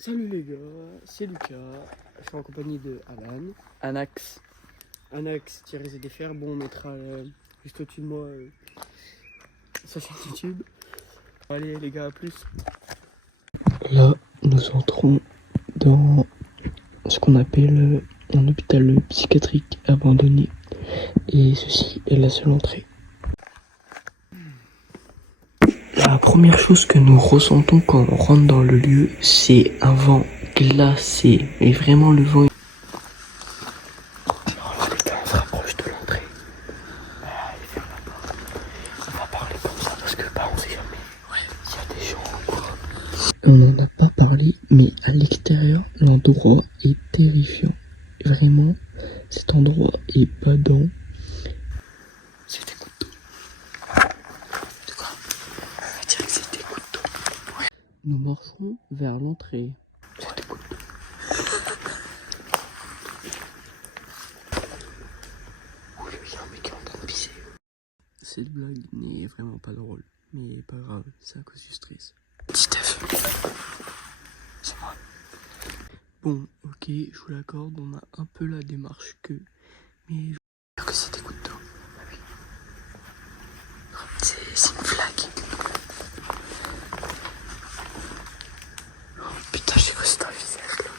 Salut les gars, c'est Lucas, je suis en compagnie de Alan. Anax. Anax-ZFR, bon on mettra juste au-dessus de moi sa chaîne YouTube. Allez les gars, à plus. Là, nous entrons dans ce qu'on appelle un hôpital psychiatrique abandonné. Et ceci est la seule entrée. La première chose que nous ressentons quand on rentre dans le lieu, c'est un vent glacé. Mais vraiment le vent. Alors là les gars, on se rapproche de l'entrée. Allez, ferme la porte. On va parler comme ça parce que on sait jamais. Ouais, s'il y a des gens ou quoi. On n'en a pas parlé, mais à l'extérieur, l'endroit est terrifiant. Vraiment, cet endroit est badant. C'est des gouttes d'eau. De quoi? On va dire que c'est des gouttes d'eau. Ouais. Nous marchons vers l'entrée. C'est des gouttes d'eau. Ouh, il y a un mec qui est en train de pisser. Cette blague n'est vraiment pas drôle, mais pas grave, c'est à cause du stress. Steph, c'est moi. Bon, ok, je vous l'accorde, on a un peu la démarche mais je veux que c'est des gouttes d'eau. Ah oui. C'est une flaque. Oh putain, j'ai cru que c'était un visage là.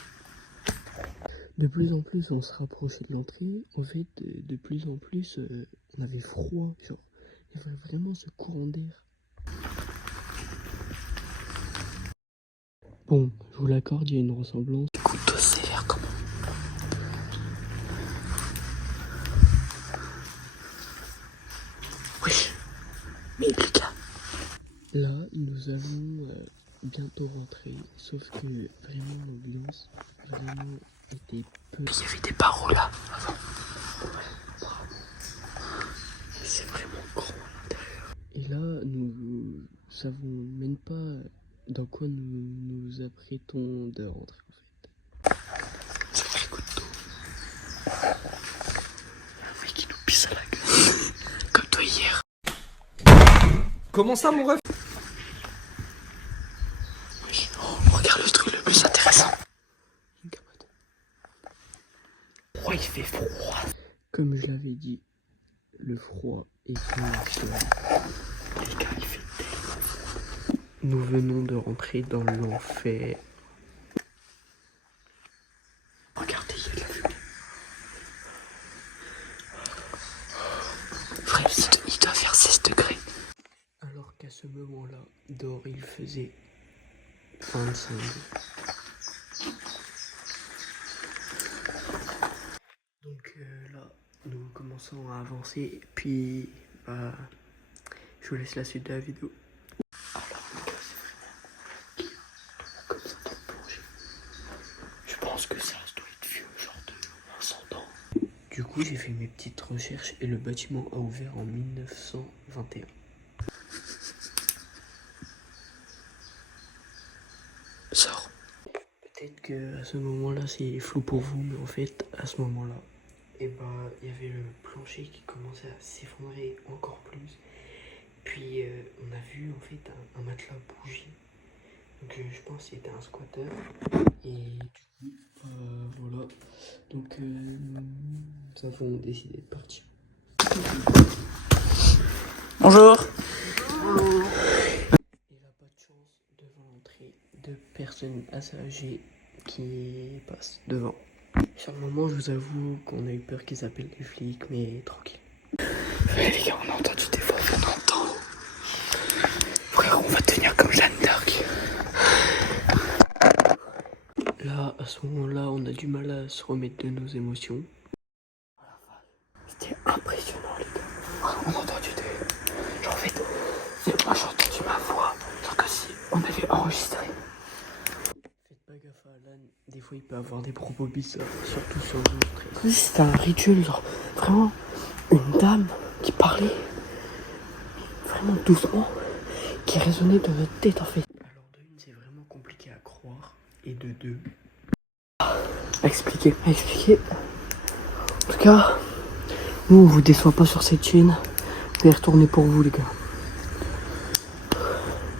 De plus en plus, on se rapprochait de l'entrée. En fait, de plus en plus, on avait froid. Genre, il y avait vraiment ce courant d'air. Bon, je vous l'accorde, il y a une ressemblance. Du coup, tout sévère quand même. Wesh, mais les gars. Là, nous allons bientôt rentrer, sauf que vraiment l'ambiance vraiment était peu. Il y avait des barreaux là avant. Ouais, c'est vraiment grand à l'intérieur. Et là, nous savons même pas dans quoi nous nous apprêtons de rentrer en fait. C'est vrai, goutte d'eau. Un mec qui nous pisse à la gueule. Comme toi hier. Comment ça, mon ref? Oui, oh, regarde le truc le plus intéressant. Une capote. Oh, il fait froid. Comme je l'avais dit, le froid est glacial. Les gars, il fait tellement froid. Nous venons de rentrer dans l'enfer. Regardez, il y a de la fumée. Frère, il doit faire 16 degrés. Alors qu'à ce moment-là, dehors, il faisait 25 degrés. Donc là, nous commençons à avancer, puis je vous laisse la suite de la vidéo. Alors les gars, c'est vraiment comme ça de plonger. Je pense que ça doit être vieux, genre de 100 ans. Du coup, j'ai fait mes petites recherches et le bâtiment a ouvert en 1921. Sors. Peut-être que à ce moment-là c'est flou pour vous, mais en fait à ce moment-là, il y avait le plancher qui commençait à s'effondrer encore plus. Puis on a vu en fait un matelas bouger. Donc je pense que c'était un squatter. Et du coup, voilà. Donc nous avons décidé de partir. Bonjour. Il n'a pas de chance devant l'entrée de personnes assez âgées qui passent devant. Sur le moment, je vous avoue qu'on a eu peur qu'ils appellent les flics, mais tranquille. Ouais, les gars, on a entendu des voix, on entend. Frère, on va devenir comme Jeanne d'Arc. Là, à ce moment-là, on a du mal à se remettre de nos émotions. C'était impressionnant, les gars. On a entendu des... Genre, en fait, moi j'ai entendu ma voix. Genre que si on avait enregistré. Faites pas gaffe à Alan, des fois il peut avoir des propos bizarres, surtout sur le stress. C'était un rituel, genre, vraiment, une dame qui parlait vraiment doucement, qui résonnait dans notre tête, en fait. Alors de une, c'est vraiment compliqué à croire, et de deux... Expliquez. En tout cas, nous, on vous déçoit pas sur cette chaîne. Je vais retourner pour vous, les gars.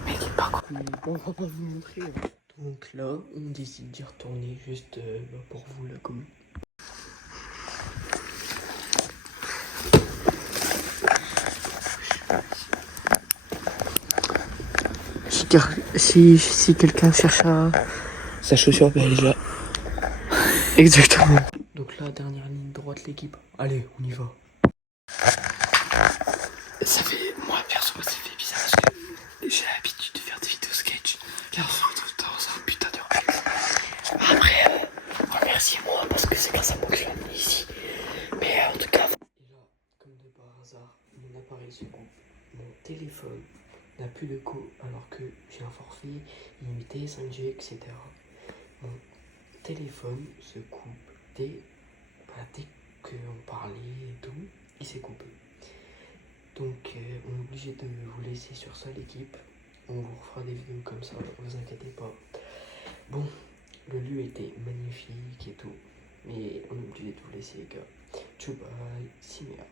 Mec, par contre. Mais bon, on va pas vous montrer, hein. Donc là, on décide d'y retourner juste pour vous la com. Si quelqu'un cherche sa chaussure belge là. Exactement. Donc là, dernière ligne droite l'équipe. Allez, on y va. Ça fait, moi perso, ça fait bizarre parce que j'ai l'habitude de faire des vidéos sketch. Car on se retrouve dans un putain de ruelle. Après, remerciez-moi parce que c'est grâce à moi que je l'ai amené ici. Mais en tout cas. Et là, comme de par hasard, mon appareil se coupe. Mon téléphone n'a plus de co alors que j'ai un forfait illimité, 5G, etc. Mon téléphone se coupe dès qu'on parlait et tout, il s'est coupé. Donc on est obligé de vous laisser sur ça l'équipe. On vous refera des vidéos comme ça, ne vous inquiétez pas. Bon, le lieu était magnifique et tout, mais on est obligé de vous laisser les gars. Ciao bye, Simea.